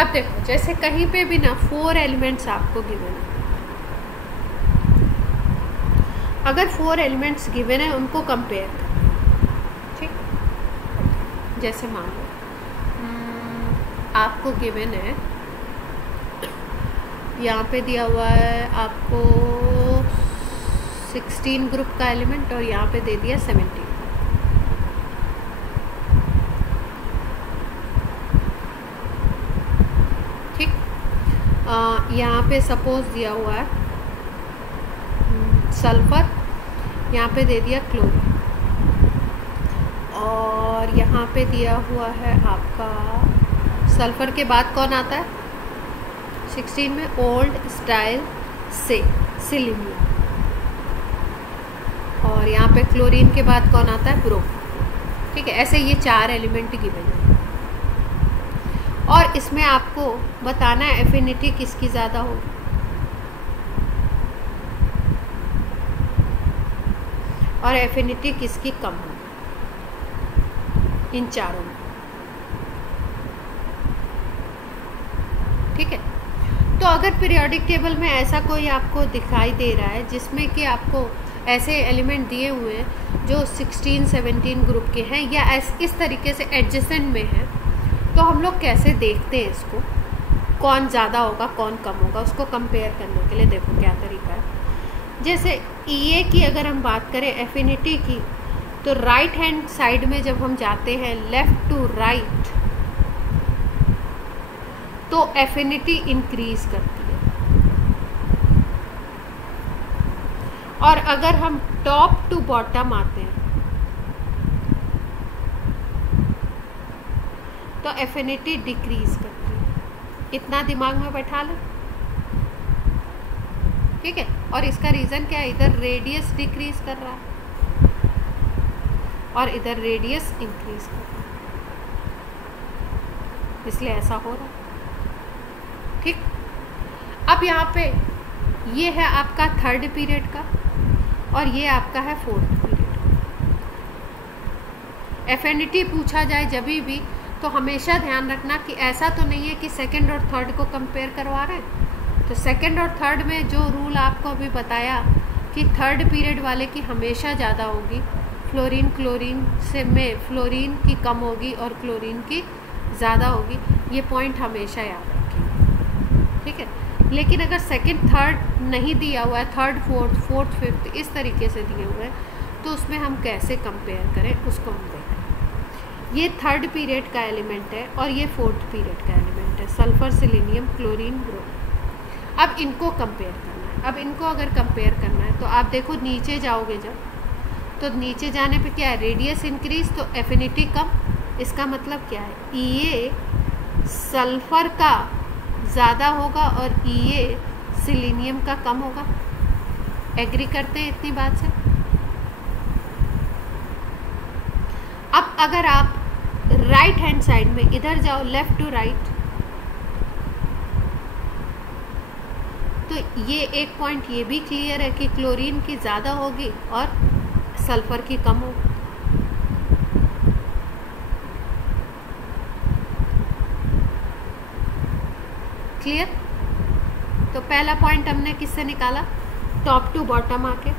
अब देखो जैसे कहीं पे भी ना 4 एलिमेंट्स आपको गिवन है, अगर 4 एलिमेंट्स गिवन है उनको कंपेयर करना, ठीक। जैसे मान लो आपको गिवन है, यहाँ पे दिया हुआ है आपको 16 ग्रुप का एलिमेंट और यहाँ पे दे दिया 17। ठीक, यहाँ पे सपोज दिया हुआ है सल्फर, यहाँ पे दे दिया क्लोरीन, और यहाँ पे दिया हुआ है आपका सल्फर के बाद कौन आता है 16 में, ओल्ड स्टाइल से सिलीनियम, और यहाँ पे क्लोरीन के बाद कौन आता है ब्रोमीन। ठीक है, ऐसे ये 4 एलिमेंट गिवन है और इसमें आपको बताना है एफिनिटी किसकी ज़्यादा होगी, और एफिनिटी किसकी कम होगी इन चारों में। ठीक है, तो अगर पीरियोडिक टेबल में ऐसा कोई आपको दिखाई दे रहा है जिसमें कि आपको ऐसे एलिमेंट दिए हुए हैं जो 16-17 ग्रुप के हैं या इस तरीके से एडजेसेंट में हैं, तो हम लोग कैसे देखते हैं इसको, कौन ज़्यादा होगा कौन कम होगा, उसको कंपेयर करने के लिए देखो क्या तरीका है। जैसे EA की अगर हम बात करें एफिनिटी की, तो राइट हैंड साइड में जब हम जाते हैं लेफ़्ट टू राइट तो एफिनिटी इंक्रीज करती है, और अगर हम टॉप टू बॉटम आते हैं तो एफिनिटी डिक्रीज करती है। इतना दिमाग में बैठा लें, ठीक है। और इसका रीज़न क्या है, इधर रेडियस डिक्रीज कर रहा है और इधर रेडियस इंक्रीज कर रहा है, इसलिए ऐसा हो रहा है। ठीक, अब यहाँ पे ये है आपका 3rd पीरियड का और ये आपका है 4th पीरियड। एफिनिटी पूछा जाए जब भी तो हमेशा ध्यान रखना कि ऐसा तो नहीं है कि 2nd और 3rd को कंपेयर करवा रहे हैं। तो 2nd और 3rd में जो रूल आपको अभी बताया कि 3rd पीरियड वाले की हमेशा ज़्यादा होगी, फ्लोरीन क्लोरीन से में फ्लोरीन की कम होगी और क्लोरीन की ज़्यादा होगी, ये पॉइंट हमेशा याद रखेंगे। ठीक है, लेकिन अगर 2nd 3rd नहीं दिया हुआ है, 3rd 4th 4th 5th इस तरीके से दिए हुए हैं, तो उसमें हम कैसे कंपेयर करें उसको हम देखें। ये 3rd पीरियड का एलिमेंट है और ये 4th पीरियड का एलिमेंट है, सल्फर सिलीनियम क्लोरीन ब्रोमीन। अब इनको कंपेयर करना है। अब इनको अगर कंपेयर करना है तो आप देखो नीचे जाओगे जब, तो नीचे जाने पे क्या है, रेडियस इंक्रीज तो एफिनिटी कम। इसका मतलब क्या है, EA सल्फर का ज़्यादा होगा और EA सिलीनियम का कम होगा। एग्री करते हैं इतनी बात से? अब अगर आप राइट हैंड साइड में इधर जाओ लेफ़्ट टू राइट, तो ये एक पॉइंट ये भी क्लियर है कि क्लोरीन की ज़्यादा होगी और सल्फर की कम होगी। क्लियर? तो पहला पॉइंट हमने किससे निकाला, टॉप टू बॉटम आके।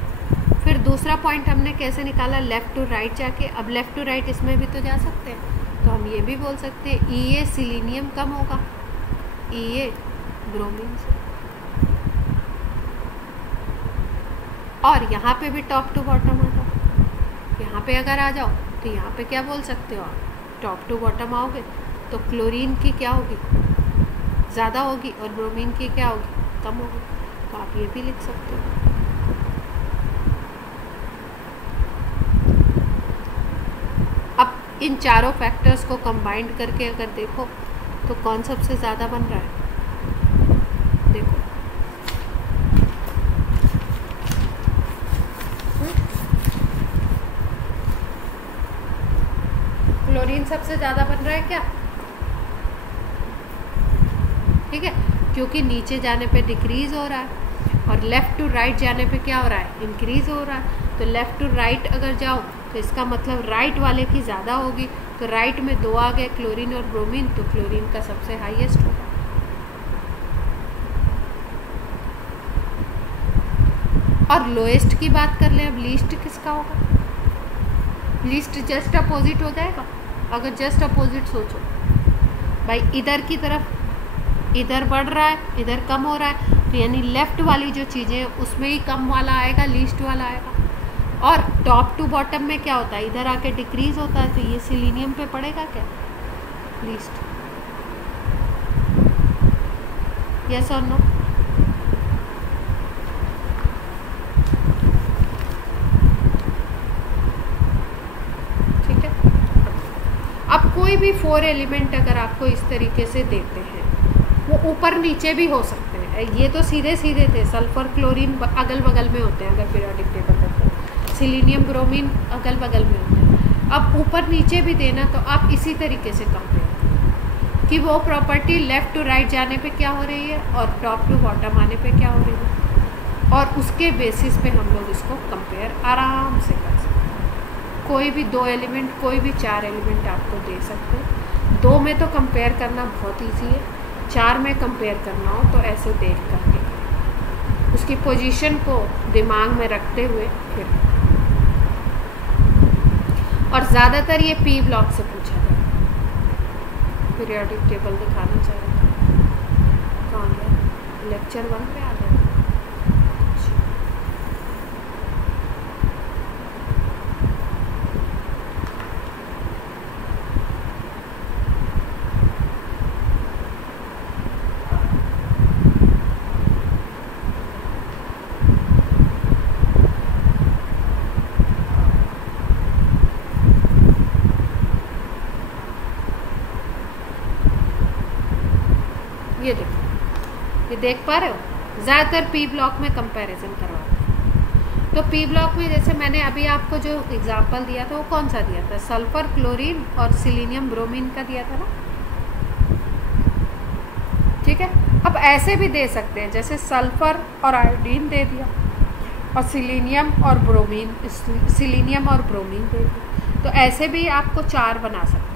फिर दूसरा पॉइंट हमने कैसे निकाला, लेफ़्ट टू राइट जाके। अब लेफ़्ट टू राइट इसमें भी तो जा सकते हैं, तो हम ये भी बोल सकते हैं EA सिलीनियम कम होगा EA ब्रोमीन से। और यहाँ पे भी टॉप टू बॉटम आ जाओ, यहाँ पे अगर आ जाओ तो यहाँ पे क्या बोल सकते हो आप, टॉप टू बॉटम आओगे तो क्लोरीन की क्या होगी, ज़्यादा होगी, और ब्रोमीन की क्या होगी, कम होगी। तो आप ये भी लिख सकते हो। अब इन चारों फैक्टर्स को कंबाइंड करके अगर देखो तो कौन सबसे ज़्यादा बन रहा है, देखो क्लोरीन सबसे ज़्यादा बन रहा है क्या? ठीक है, क्योंकि नीचे जाने पे डिक्रीज हो रहा है और लेफ़्ट टू राइट जाने पे क्या हो रहा है, इंक्रीज हो रहा है। तो लेफ़्ट टू राइट अगर जाओ तो इसका मतलब राइट वाले की ज़्यादा होगी, तो राइट में 2 आ गए क्लोरीन और ब्रोमीन, तो क्लोरीन का सबसे हाईएस्ट होगा। और लोएस्ट की बात कर लें, अब लीस्ट किसका होगा? लीस्ट जस्ट अपोजिट हो जाएगा। अगर जस्ट अपोजिट सोचो भाई, इधर की तरफ इधर बढ़ रहा है, इधर कम हो रहा है, तो यानी लेफ्ट वाली जो चीज़ें हैं उसमें ही कम वाला आएगा, लीस्ट वाला आएगा। और टॉप टू बॉटम में क्या होता है? इधर आके डिक्रीज होता है, तो ये सिलीनियम पे पड़ेगा क्या? लीस्ट। यस और नो? ठीक है। अब कोई भी 4 एलिमेंट अगर आपको इस तरीके से देते हैं, वो ऊपर नीचे भी हो सकते हैं। ये तो सीधे सीधे थे, सल्फर क्लोरीन अगल बगल में होते हैं अगर पीरियोडिक टेबल देखो, सिलीनियम ब्रोमीन अगल बगल में होते हैं। अब ऊपर नीचे भी देना, तो आप इसी तरीके से कंपेयर करें कि वो प्रॉपर्टी लेफ़्ट टू राइट जाने पे क्या हो रही है और टॉप टू बॉटम आने पे क्या हो रही है, और उसके बेसिस पे हम लोग इसको कंपेयर आराम से कर सकते हैं। कोई भी 2 एलिमेंट, कोई भी 4 एलिमेंट आपको दे सकते हैं। 2 में तो कंपेयर करना बहुत ईजी है, 4 में कंपेयर करना हो तो ऐसे देख करके उसकी पोजीशन को दिमाग में रखते हुए फिर। और ज़्यादातर ये पी ब्लॉक से पूछा जाता है। पीरियोडिक टेबल दिखाना चाह रहे थे, कहाँ गया? लेक्चर 1 पे आ गया। ये देखो, ये देख पा रहे हो? ज़्यादातर पी ब्लॉक में कंपैरिजन करवाते हैं। तो पी ब्लॉक में जैसे मैंने अभी आपको जो एग्जांपल दिया था, वो कौन सा दिया था? सल्फर क्लोरीन और सिलीनियम ब्रोमीन का दिया था ना। ठीक है। अब ऐसे भी दे सकते हैं, जैसे सल्फर और आयोडीन दे दिया और सिलीनियम और ब्रोमीन, सिलीनियम और ब्रोमीन दे दिया, तो ऐसे भी आपको 4 बना सकते हैं।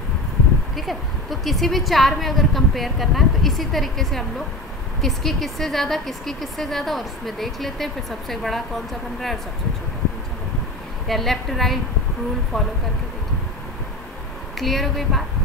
ठीक है। तो किसी भी 4 में अगर कंपेयर करना है तो इसी तरीके से हम लोग किसकी किससे ज़्यादा, किसकी किससे ज़्यादा, और उसमें देख लेते हैं फिर सबसे बड़ा कौन सा बन रहा है और सबसे छोटा कौन सा बन रहा है, या लेफ़्ट राइट रूल फॉलो करके देखिए। क्लियर हो गई बात?